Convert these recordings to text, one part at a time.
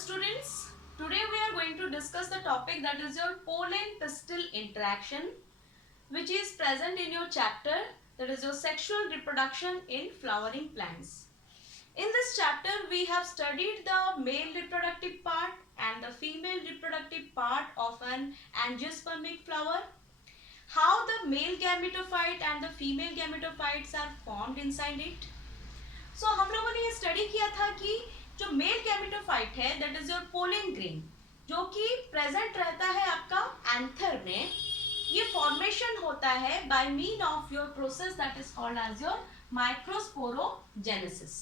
students, today we are going to discuss the topic that is your pollen pistil interaction, which is present in your chapter, that is your sexual reproduction in flowering plants. In this chapter we have studied the male reproductive part and the female reproductive part of an angiospermic flower, how the male gametophyte and the female gametophytes are formed inside it. So हम लोगों ने ये study किया था कि जो male gametophyte है that is your pollen grain, जो कि प्रेजेंट रहता है आपका एंथर में, ये फॉर्मेशन होता है by mean of your process that is called as your microsporogenesis.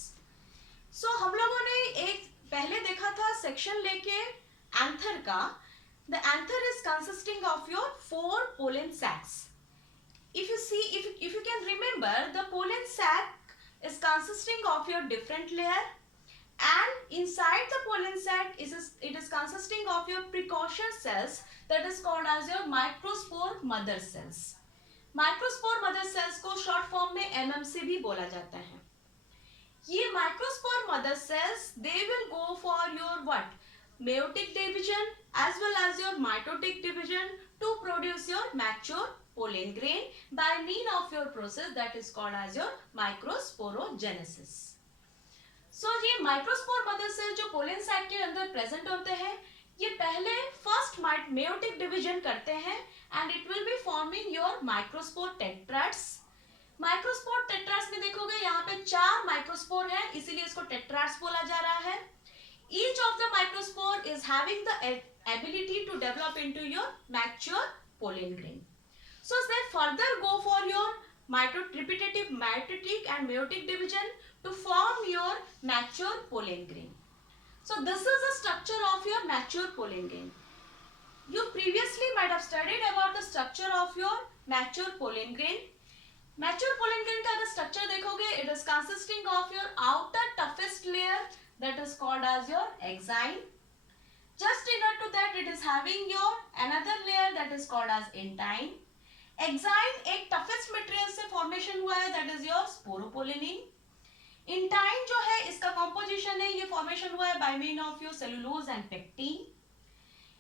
So हम लोगों ने एक पहले देखा था सेक्शन लेके एंथर का. The anther is consisting of your 4 pollen sacs. If you see, if you can remember, the pollen sac is consisting of your different layer, and inside the pollen sac it is consisting of your precursor cells that is called as your microspore mother cells. Microspore mother cells को short form में MMC भी बोला जाता है. ये microspore mother cells they will go for your what? Meiotic division as well as your mitotic division to produce your mature pollen grain by mean of your process that is called as your microsporogenesis. So ये microspore mother cell जो pollen sac के अंदर present होते हैं, ये पहले first meiotic division करते हैं and it will be forming your microspore tetrads. Microspore tetrads में देखोगे यहाँ पे 4 microspore हैं, इसीलिए इसको tetrads बोला जा रहा है. Each of the microspore is having the ability to develop into your mature pollen grain. So they further go for your repetitive mitotic and meiotic division to form your mature pollen grain. So this is the structure of your mature pollen grain. You previously might have studied about the structure of your mature pollen grain. Mature pollen grain का अगर structure देखोगे, it is consisting of your outer toughest layer that is called as your exine. Just inner to that it is having your another layer that is called as intine. Exine एक toughest material से formation हुआ है that is your sporopollenin. Intine जो है इसका composition है, ये formation हुआ है by mean of your cellulose and pectin.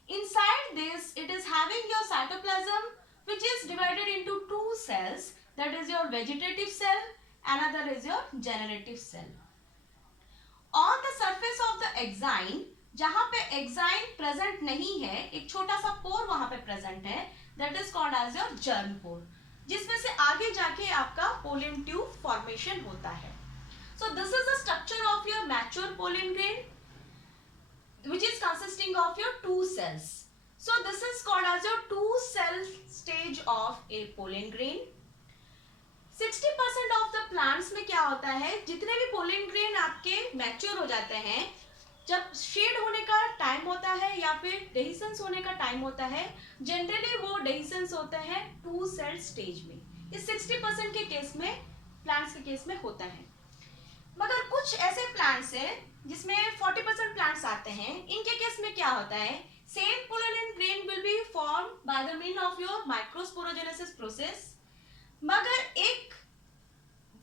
Inside this it is having your cytoplasm which is divided into 2 cells, that is your vegetative cell, another is your generative cell. On the surface of the exine, जहाँ पे exine present नहीं है, एक छोटा सा पोर वहाँ पे present है, that is called as your germ pore, जिसमें से आगे जाके आपका pollen tube formation होता है. So this is the structure of your mature pollen grain, which is consisting of your 2 cells. So this is called as your 2-cell stage of a pollen grain. 60% of the plants में क्या होता है, जितने भी pollen grain आपके mature हो जाते हैं, जब शेड होने का टाइम होता है या फिर डेहिसेंस होने का टाइम होता है, जनरली वो डेहिसेंस होते हैं 2-cell स्टेज में. इस 60% के केस में, प्लांट्स के केस में होता है. मगर कुछ ऐसे प्लांट्स हैं जिसमें 40% प्लांट्स आते हैं, इनके केस में क्या होता है, same pollen grain will be formed by the mean of your microsporogenesis process. मगर एक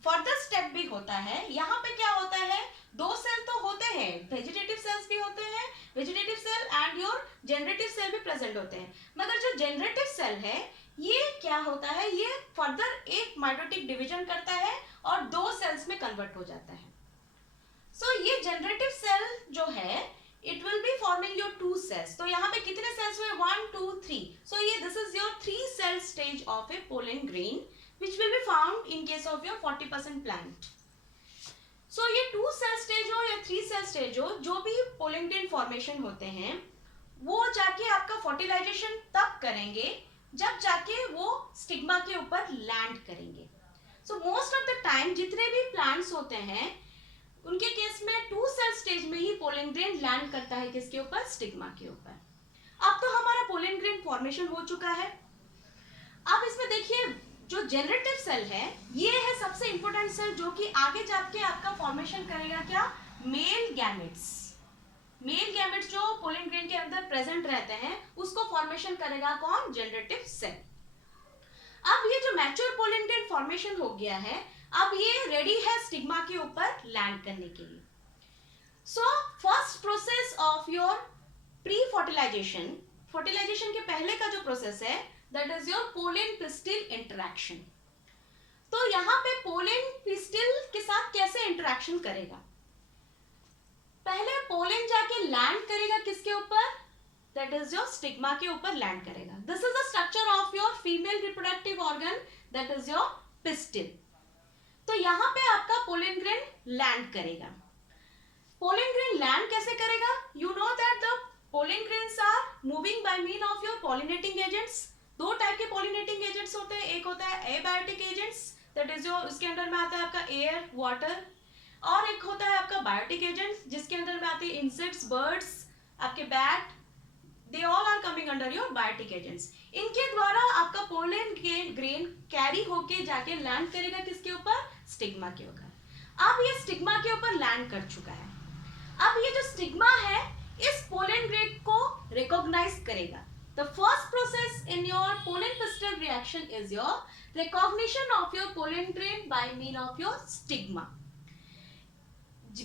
फर्दर स्टेप भी होता है. यहाँ पे क्या होता है, 2 सेल तो होते हैं, वेजिटेटिव सेल्स भी होते हैं, vegetative cell and your generative cell भी प्रेजेंट होते हैं. मगर जो जनरेटिव सेल है ये क्या होता है, ये फर्दर एक माइटोटिक डिवीजन करता है और 2 सेल्स में कन्वर्ट हो जाता है. सो ये जनरेटिव सेल जो है it will be forming your 2 cells. तो यहाँ पे कितने सेल्स हुए, 1 2 3. So ये this is your 3-cell stage of a pollen grain which will be found in case of your 40% plant. So ये 2-cell stage हो या 3-cell stage हो, जो भी pollen grain formation होते हैं वो जाके आपका fertilization तब करेंगे जब जाके वो स्टिग्मा के ऊपर लैंड करेंगे. So most of the time जितने भी plants होते हैं उनके केस में 2-cell स्टेज में ही पोलन ग्रेन लैंड करता है, किसके ऊपर, स्टिग्मा के ऊपर. अब तो हमारा पोलन ग्रेन फॉर्मेशन हो चुका है. अब इसमें देखिए जो जनरेटिव सेल है ये है सबसे इंपॉर्टेंट सेल, जो कि आगे जाके आपका फॉर्मेशन करेगा क्या, मेल गैमेट्स. मेल गैमेट्स जो पोलन ग्रेन के अंदर प्रेजेंट रहते हैं उसको फॉर्मेशन करेगा कौन, जनरेटिव सेल. अब ये जो मैच्योर पोलन ग्रेन फॉर्मेशन हो गया है, अब ये रेडी है स्टिग्मा के ऊपर लैंड करने के लिए. So first process of your pre fertilization, fertilization के पहले का जो प्रोसेस है, that is your pollen pistil interaction. तो यहाँ पे पोलन पिस्टिल के साथ कैसे इंटरेक्शन करेगा? पहले पोलन जाके लैंड करेगा किसके ऊपर? दैट इज योर स्टिग्मा के ऊपर लैंड करेगा। This is the structure of your female reproductive organ, that is your pistil. तो यहाँ पे आपका पोलन ग्रेन लैंड करेगा। पोलन ग्रेन लैंड कैसे करेगा? You know that the pollen grains are moving by mean of your pollinating agents. दो type के pollinating agents होते हैं, एक होता है abiotic agents, that is your, उसके अंदर में आता है आपका एयर, वाटर, और एक होता है आपका बायोटिक एजेंट्स जिसके अंदर में आते हैं इंसेक्ट्स, बर्ड्स, आपके bat, they all are coming under your biotic agents. इनके द्वारा आपका पोलन ग्रेन कैरी होके जाके लैंड करेगा किसके ऊपर? स्टिग्मा के ऊपर। अब ये स्टिग्मा के ऊपर लैंड कर चुका है। अब ये जो स्टिग्मा है इस पोलन ग्रेन को रिकॉग्नाइज करेगा। The first process in your pollen pistil reaction is your recognition of your pollen grain by mean of your stigma.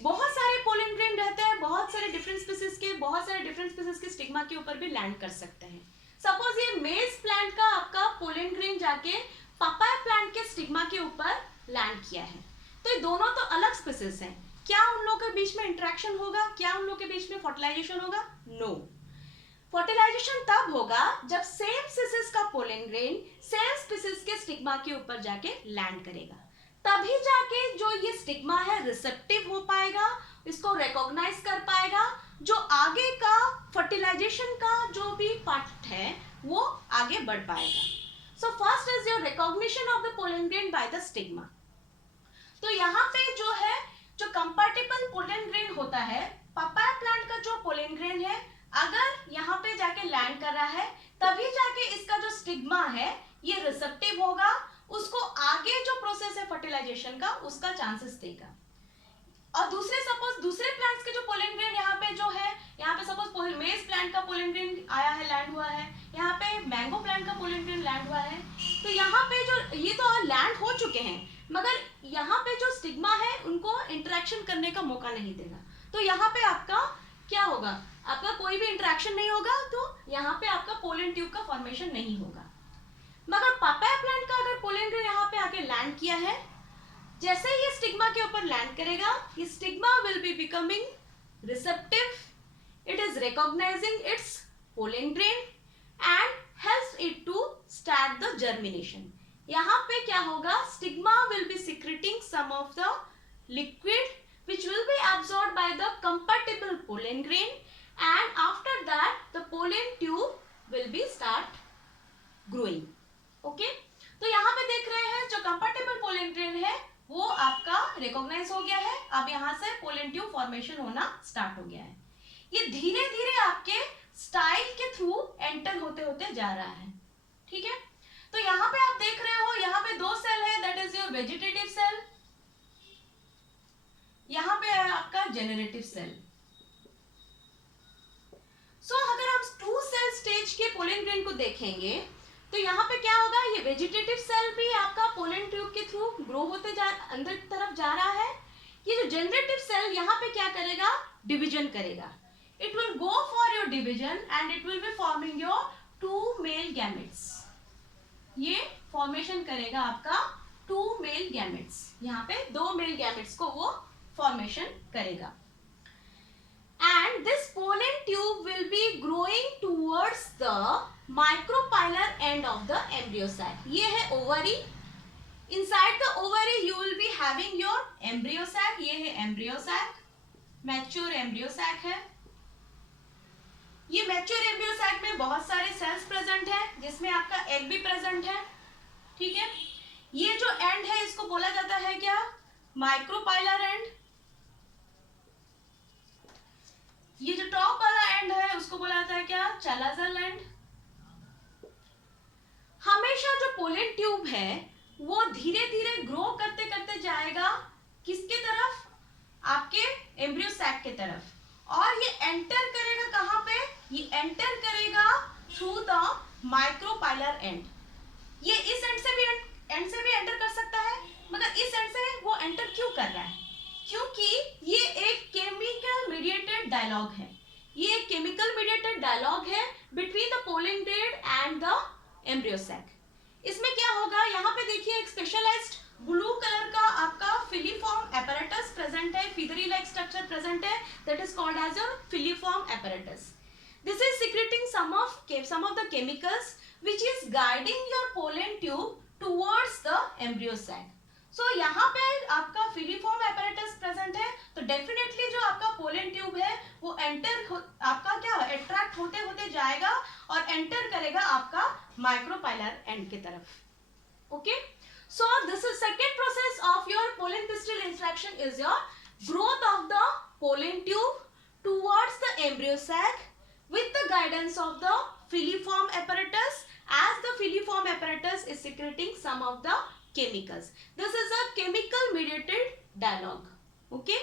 बहुत सारे पोलन ग्रेन रहते हैं, बहुत सारे डिफरेंट स्पीसीज के, बहुत सारे डिफरेंट स्पीसीज के स्टिग्मा के ऊपर भी लैंड कर सकते हैं। सपोज ये मेज प्लांट का आपका पोलन ग्रेन जाके पपाया प्लांट के स्टिग्मा के ऊपर लैंड किया है, तो ये दोनों तो अलग स्पीसीज हैं। क्या उन लोगों के बीच में इंटरेक्शन होगा? क्या उन लोगों के बीच में फर्टिलाइजेशन होगा? नो। फर्टिलाइजेशन तब होगा जब सेम स्पीसीज का पोलन ग्रेन सेम स्पीसीज के स्टिग्मा के ऊपर जाके लैंड करेगा, तभी जाके जो ये स्टिग्मा है रिसेप्टिव हो पाएगा, इसको रिकॉग्नाइज कर पाएगा, जो आगे का फर्टिलाइजेशन का जो भी पार्ट है वो आगे बढ़ पाएगा। So first is your recognition of the pollen grain by the stigma. तो यहाँ पे जो है, जो कंपैटिबल पोलन ग्रेन होता है, पपाया प्लांट का जो पोलन ग्रेन है, अगर यहाँ पे जाके लैंड कर रहा है तभी जाके इसका जो स्टिग्मा है ये रिसेप्टिव होगा, उसको आगे जो प्रोसेस है फर्टिलाइजेशन का उसका चांसेस देगा। और दूसरे सपोज दूसरे प्लांट्स के जो पोलन ग्रेन यहाँ पे जो है, यहाँ पे सपोज मेज प्लांट का पोलन ग्रेन आया है, लैंड हुआ है, यहाँ पे मैंगो प्लांट का पोलन ग्रेन लैंड हुआ है, तो यहाँ पे जो ये तो लैंड हो चुके हैं, मगर यहाँ पे जो स्टिग्मा है उनको इंटरेक्शन करने का मौका नहीं देगा। तो यहाँ पे आपका क्या होगा? आपका कोई भी इंटरेक्शन नहीं होगा, तो यहाँ पे आपका पोलन ट्यूब का फॉर्मेशन नहीं होगा। मगर पपाया प्लांट का अगर पोलन ग्रेन यहाँ पे आके लैंड किया है, जैसे ही ये स्टिग्मा के ऊपर लैंड करेगा, ये stigma will be becoming receptive, it is recognizing its pollen grain and helps it to start the germination. यहाँ पे क्या होगा? Stigma will be secreting some of the liquid which will be absorbed by the compatible pollen grain, and after that the pollen tube will be start growing. Okay? तो यहाँ पे देख रहे हैं जो compatible pollen grain है वो आपका recognize हो गया है। अब यहाँ से pollen tube formation होना start हो गया है। ये धीरे धीरे आपके स्टाइल के थ्रू एंटर होते होते जा रहा है। ठीक है? तो यहाँ पे आप देख रहे हो, यहाँ पे दो सेल है, that is your vegetative cell, यहाँ पे है आपका जेनरेटिव सेल। सो अगर हम 2 सेल स्टेज के पोलन ग्रेन को देखेंगे तो यहाँ पे क्या होगा? ये वेजिटेटिव सेल भी आपका पोलन ट्यूब के थ्रू ग्रो होते अंदर की तरफ जा रहा है। ये जो जनरेटिव सेल यहाँ पे क्या करेगा? डिवीजन करेगा। It will go for your division and it will be forming your 2 male gametes. ये फॉर्मेशन करेगा आपका 2 मेल गैमेट्स। यहाँ पे 2 मेल गैमेट्स को वो फॉर्मेशन करेगा। And this pollen tube will be growing towards the micropylar end of the embryo sac. ये है ovary. Inside the ovary you will be having your embryo sac. ये है embryo sac. Mature embryo sac है। ये mature embryo sac में बहुत सारे cells present है, जिसमें आपका egg भी present है। ठीक है? ये जो end है इसको बोला जाता है क्या? Micropylar end। ये जो टॉप वाला एंड है उसको बोला जाता है क्या? चालाजल एंड। हमेशा जो पोलन ट्यूब है वो धीरे धीरे ग्रो करते करते जाएगा किसके तरफ? आपके एम्ब्रियो सैक के तरफ। और ये एंटर करेगा कहाँ पे? ये एंटर करेगा थ्रू द माइक्रोपाइलर एंड। ये इस एंड से भी एंटर कर सकता है, मगर इस एंड से वो एंटर क्यों कर रहा है? क्योंकि ये एक केमिकल मीडिएटेड मीडिएटेड डायलॉग है, ये एक केमिकल मीडिएटेड डायलॉग है between the pollen grain and the embryo sac. इसमें क्या होगा, यहाँ पे देखिए एक स्पेशलाइज्ड ब्लू कलर का आपका फिलीफॉर्म एपैरेटस प्रेजेंट है, फीदरी लाइक स्ट्रक्चर प्रेजेंट है, that is called as your filiform apparatus. This is secreting some of the chemicals which is guiding your pollen tube towards the embryo sac. So यहाँ पे आपका filiform apparatus present है, तो definitely जो आपका pollen tube है वो आपका क्या अट्रैक्ट होते होते जाएगा और एंटर करेगा आपका माइक्रोपाइलर एंड की तरफ। Okay, so this is second process of your pollen pistil interaction is your growth of the pollen tube towards the embryo sac with the guidance of the filiform apparatus, as the filiform apparatus is secreting some of the chemicals. This is a chemical mediated dialogue. Okay.